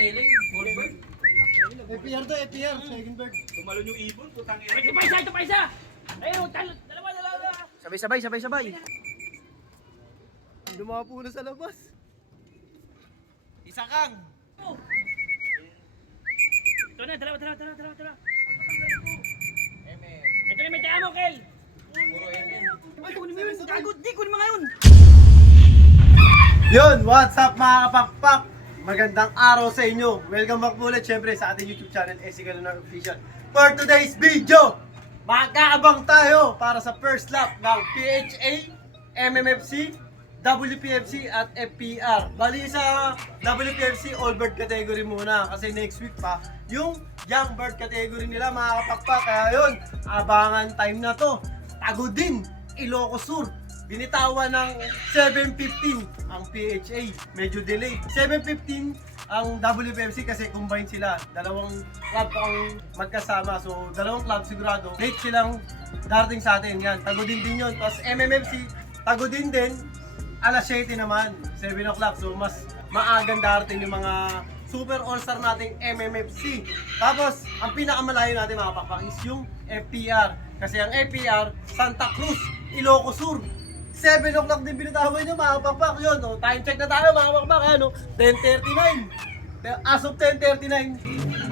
Galing, Goldberg. FPR to, FPR. Second bird. Tumalon yung ibon, putang ina. Ito pa isa! Ayun, dalawa. Sabay. Dumapo na sa labas. Isa kang. Ito na, dalawa. Ito na, may tayo mo, Kel! Puro MM. Ay, kunin mo yun! Gago, di, kunin mo ngayon! Yun, what's up mga kapakpak? Magandang araw sa inyo. Welcome back ulit syempre sa ating YouTube channel, SC Galunar Official. For today's video, magkaabang tayo para sa first lap ng PHA, MMFC, WPFC at FPR. Bali sa WPFC all bird category muna kasi next week pa yung young bird category nila mga kapakpak. Kaya yun, abangan time na to. Tagudin, Ilocos Sur. Binitawan ng 7:15 ang PHA, medyo delay. 7:15 ang WPFC kasi combine sila. Dalawang club ang magkasama. So, dalawang club sigurado. Late silang darating sa atin. Yan, Tagudin din yun. Tapos MMFC, Tagudin din. Alas 7 naman, 7 o'clock. So, mas maagang darating yung mga super all-star nating MMFC. Tapos, ang pinakamalayo natin mga pakpak is yung FPR. Kasi ang FPR, Santa Cruz, Ilocos Sur. 7 o'clock din binitawan nyo mga pakpak yun. O, time check na tayo mga pakpak. Ano? 10:39. As of 10:39,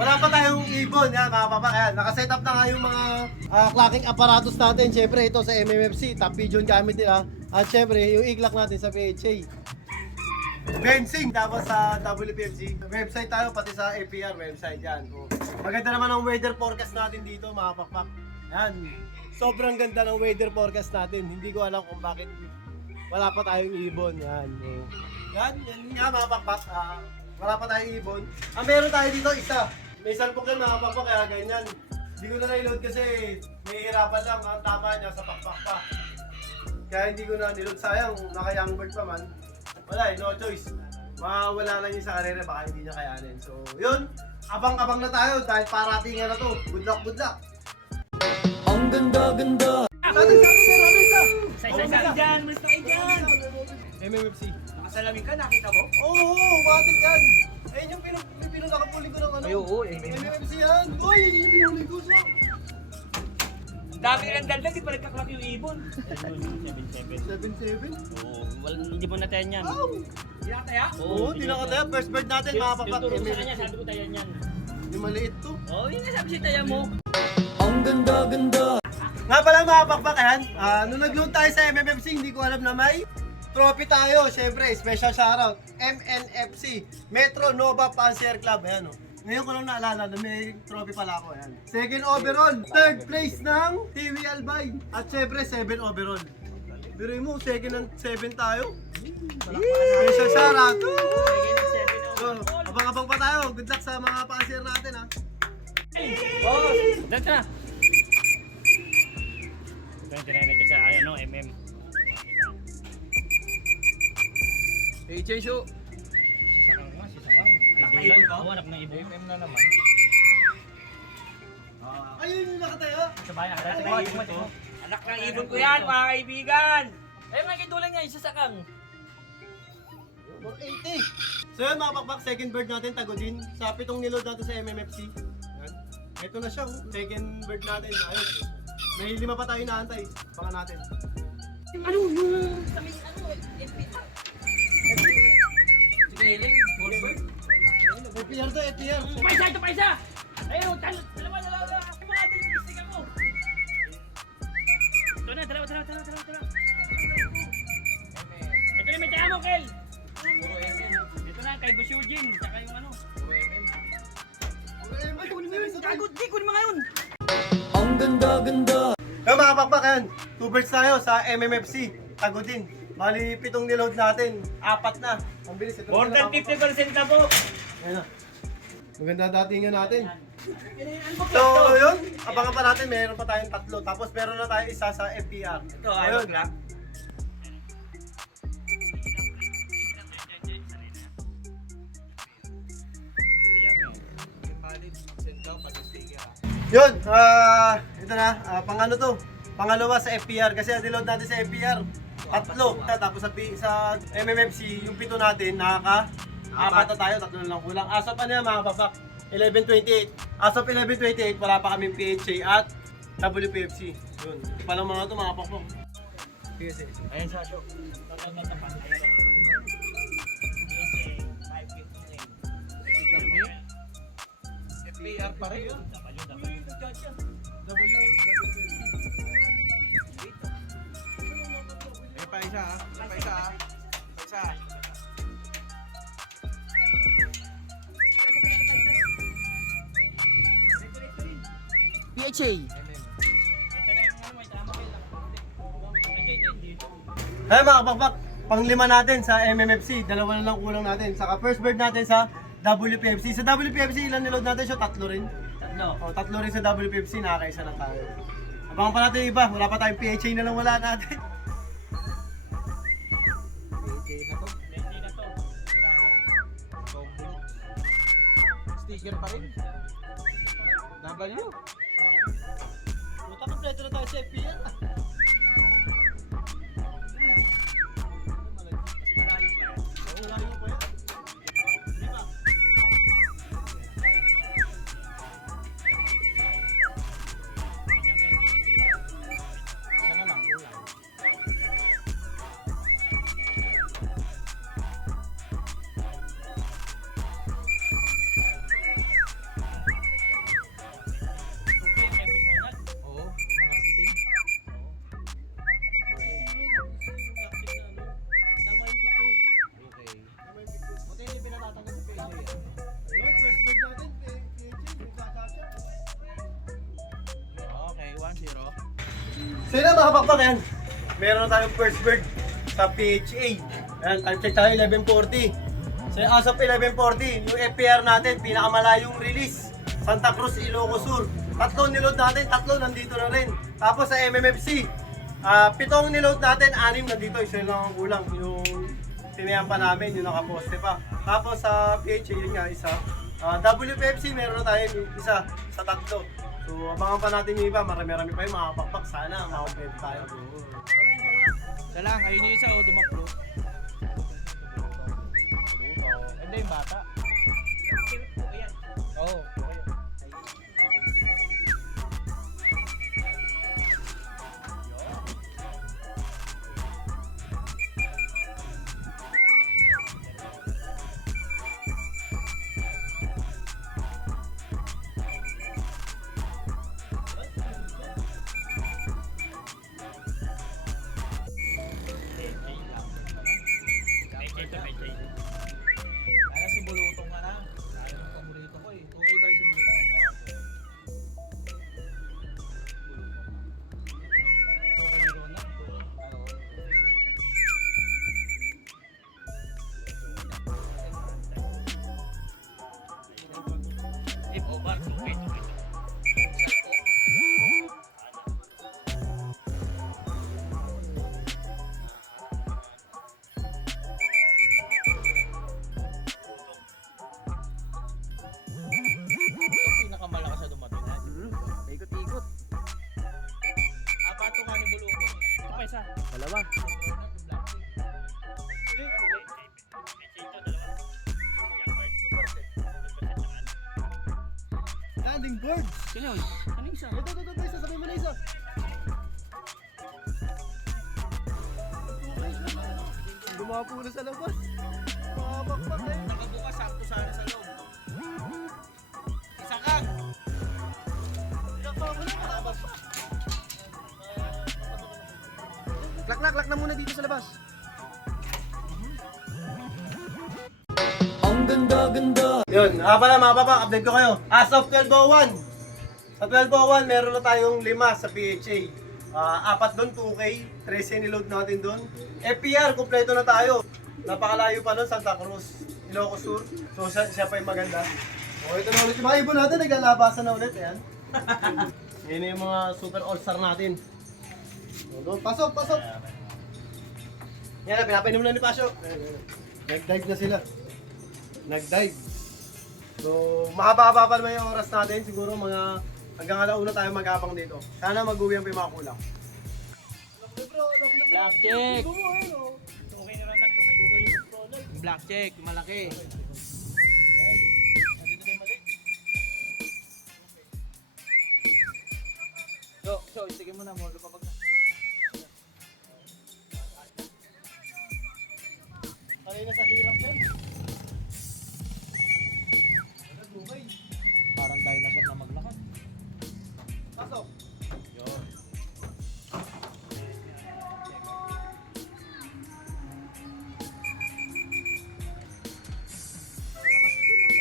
wala pa tayong ibon. Yan mga pakpak. Yan. Nakaset up na nga yung mga clocking apparatus natin. Siyempre ito sa MMFC. Top pigeon gamit nila. At siyempre yung i-clock natin sa PHA. Fencing. Tapos sa WPFC. Website tayo pati sa APR website yan. O, maganda naman ang weather forecast natin dito mga pakpak. Yan. Sobrang ganda ng weather forecast natin. Hindi ko alam kung bakit wala pa tayong ibon. Yan. Yan nga mga pakpak. Wala pa tayong ibon. Meron tayo dito isa. May salpok yan mga pakpak kaya ganyan. Hindi ko na na-load kasi nahihirapan lang. Ang tama niya sa pakpak pa. Kaya hindi ko na niload. Sayang, naka-young bird pa man. Wala no choice. Mawala lang yung sa karera, baka hindi niya kayanin. So yun, abang-abang na tayo dahil parating na to. Good luck. Ang ganda. Sabi, meron isa. Isa dyan, gusto kayo dyan! MMFC. Nakasalamin ka, nakita mo? Oo, watik yan. Ayun yung pinunakapuli ko ng ano. Ay, oo, MMFC yan. Uy, yung pinuli ko sa. Dami ng daldag, di pa nagkaklak yung ibon. 7-7. Oo, hindi mo natayan yan. Wow. Hindi nakataya? Oo, di na kaya. First bird natin mga papak. Tinuturo ko sa kanya, sabi ko tayan yan. Yung maliit to. Oo, yun nga sabi siya tayan mo. Ang ganda. Nga pala mga pakpak yan, nung nag-load tayo sa MMFC, hindi ko alam na may trophy tayo. Siyempre, special shoutout, MNFC, Metro Nova Panzer Club. Ayan o. Ngayon ko lang naalala na may trophy pala ako. Ayan. Second overall, third place ng TV Albay. At siyempre, 7 overall. Biruin mo, second and 7 tayo. Special shoutout. So, abang-abang pa tayo. Good luck sa mga Panzer natin ha. Dito na! Ito yung tinanay sa ano, MM. Hey, Chesho. Sisakang. Anak ng ibon ko? Oo, anak ng ibon. MM na naman. Ayun yung nakatayo. Sa bayan, Anak nakatayo ng mo. ibon ko. Anak ng ibon ko yan, mga kaibigan. Eh, mga kitulang niya, sisakang. 480. So yun mga pakpak, second bird natin, Tagudin. Sa pitong niload natin sa MMFC. Yan. Ito na siya, second bird natin. Ayun. May 5 pa tayo naantay. Baka natin. Ano yung sa may ano, FPR? Galing, Goldberg. FPR to, FPR. Ito pa isa! Ayun, dalawa. Mga dalawang bistig ako. Ito na, dalawa. Ito na, may tayo mo, Kel! Puro MM. Ito na, kay Boss Eugene, tsaka yung ano. Puro MM. Ay, kunin mo yun! Gago, di, kunin mo ngayon! Ang ganda. Kaya mga pakpak yan, 2 birds tayo sa MMFC. Tagudin. Bali, 7 niload natin. 4 na. Ang bilis. Ito More than 50% na po. Ayan na. Maganda datingan natin. So yun, abangan pa natin, meron pa tayong 3. Tapos meron na tayo isa sa FPR. Ito, ayaw clock. Yun, ito na, pang ano to? Pangalawa sa FPR kasi niload natin sa FPR 3. Tapos sa MMFC, yung 7 natin Apat na tayo, tatlo na lang kulang. As of ano yan mga kapapak? 11:28. As of 11:28, wala pa kaming PHA at WPFC. Yun. Palang mga ito mga kapapak. Sige, sige. Ayan sa show. FPR pa rin yun. May pa isa ah. May pa isa ah. Pa isa. PHA. Hey mga kapakpak, panglima natin sa MMFC, dalawa na lang kulang natin. Saka first bird natin sa WPFC. Sa WPFC, ilan niload natin siya? Tatlo rin. O, tatlo rin sa WPFC, nakakaisa na tayo. Abangan pa natin yung iba, wala pa tayong PHA na lang wala natin. Sticker pa rin. W. Puta, kompleto na tayo sa FPL. Sana lang kulang. Oo, mga siting. Tama yung pito. Okay. Tama yung pito. Buti hindi pinatatanggap sa PHA. Yun, first bird natin, PHA, nagkakasya. Okay, 1-0. So yun na mga kapakpak yan. Meron na tayong first bird sa PHA. Ayan, time check tayo 11:40. So as of 11:40, yung FPR natin, pinakamalayong release. Santa Cruz, Ilocos Sur. Tatlo niload natin, tatlo nandito na rin. Tapos sa MMFC, pitong niload natin, 6 nandito, isa lang ang kulang. Yung tinayan pa namin, yung nakaposte pa. Tapos sa PHA, yun nga, isa. WPFC, meron na tayo isa sa tatlo. So abangan pa natin yung iba, marami-rami pa yung mga pakpak. Sana makakompleto tayo. Isa lang, ayun yung isa o dumaplo. Hindi yung bata. Oo. Kaya si Bulutong ka na. Kaya yung paborito ko eh. Okay ba yung Bulutong? Okay yung Rona? If over, okay. Ito pinakamalakas na dumating. Ikot-ikot. Apat to nga ni Bulutong. Ito pa isa. Dalawa. Landing board. Sino yun? Ano yung isa? Ito, isa. Sabi mo na isa. Dumapo na sa labas. Mga bakbak eh. Nakabukas sakto sana sa loob. Isa kang! Lak na muna dito sa labas. Ang ganda-ganda! Yun, pala mga papa, update ko kayo. As of 12:01, sa 12:01 meron na tayong 5 sa PHA. Apat doon, 2K, 13 niload natin doon. FPR, kumpleto na tayo. Napakalayo pa doon, Santa Cruz, Ilocos Sur. So siya pa yung maganda. O ito na ulit yung mga ibon natin, naglalabasan na ulit. Ayan. Yan yung mga super all-star natin. Pasok! Yan, pinapainom na ni Pasok. Nag-dive na sila. Nag-dive. So, mahaba-haba pa naman yung oras natin. Siguro mga hanggang alauna tayo mag-abang dito. Sana mag-uwi ang mga kulang. Black check. oh. Okay na lang nagkakay. Yung black check, yung malaki. So, sige mo na mo, lupapag na. Kanina sa hirap yan. Parang dinosaur na maglakad. Pasok. Yun.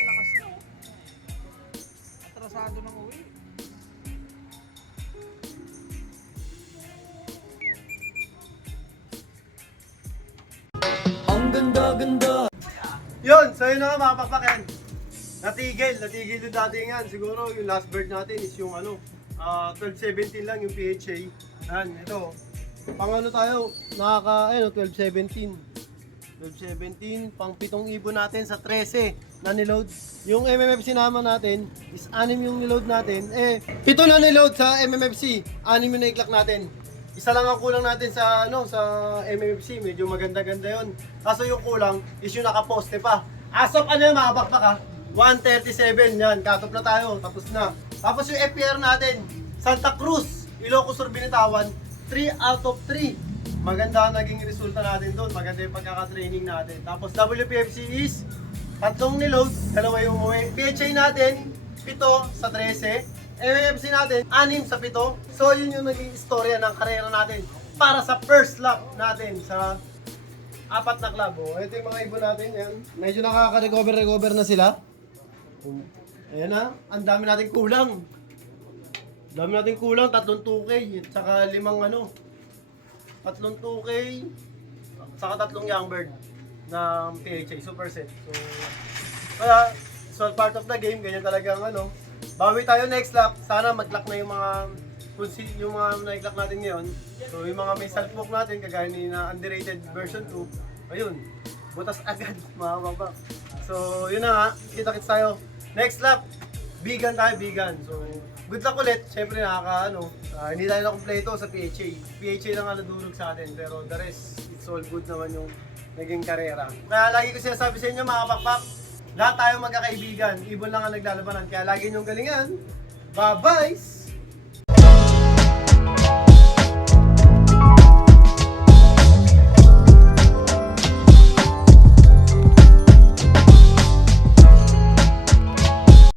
Lakas na. Atrasado ng uwi. Yun, so yun na nga mga pakpakan. Natigil yung datingan. Siguro yung last bird natin is yung 12-17 lang yung PHA. Yan, ito. Pang ano tayo, 12-17. 12-17, pang 7 ibon natin sa 13 na niload. Yung MMFC naman natin is 6 yung niload natin. 7 na niload sa MMFC, 6 yung na-clock natin. Isa lang ang kulang natin sa sa MMFC, medyo maganda-ganda 'yon. Kaso yung kulang is yung nakaposte pa. As of mga bakbak 137 yan, katop na tayo, tapos na. Tapos yung FPR natin, Santa Cruz, Ilocos Sur Binitawan, 3 out of 3. Maganda ang naging resulta natin doon, maganda yung pagkaka-training natin. Tapos WPFC is 3 niload, 2 yung umuwi. PHA natin, 7 sa 13. MMFC natin, 6 sa 7. So yun yung naging istorya ng karera natin para sa first lap natin sa 4 na club. Ito yung mga ibon natin yan. Medyo nakaka-recover na sila. Ayan na, ang dami nating kulang. Dami nating kulang, 3 2K at saka 5 3 2K saka 3 young bird ng PHA super set. So kaya so part of the game, ganyan talagang bawi tayo next lap. Sana mag-lock na yung mga na-lock natin ngayon. So yung mga may self-book natin kagaya ni na underrated version 2. Ayun, butas agad mga baba. So yun na nga, kita-kits tayo. Next lap, bigan tayo, bigan. So good luck ulit. Siyempre hindi tayo na kompleto sa PHA. PHA lang ang nadurog sa atin. Pero the rest, it's all good naman yung naging karera. Kaya lagi ko sinasabi sa inyo mga kapakpak, lahat tayo magkakaibigan. Ibon lang ang naglalabanan. Kaya lagi niyong galingan. Bye-bye!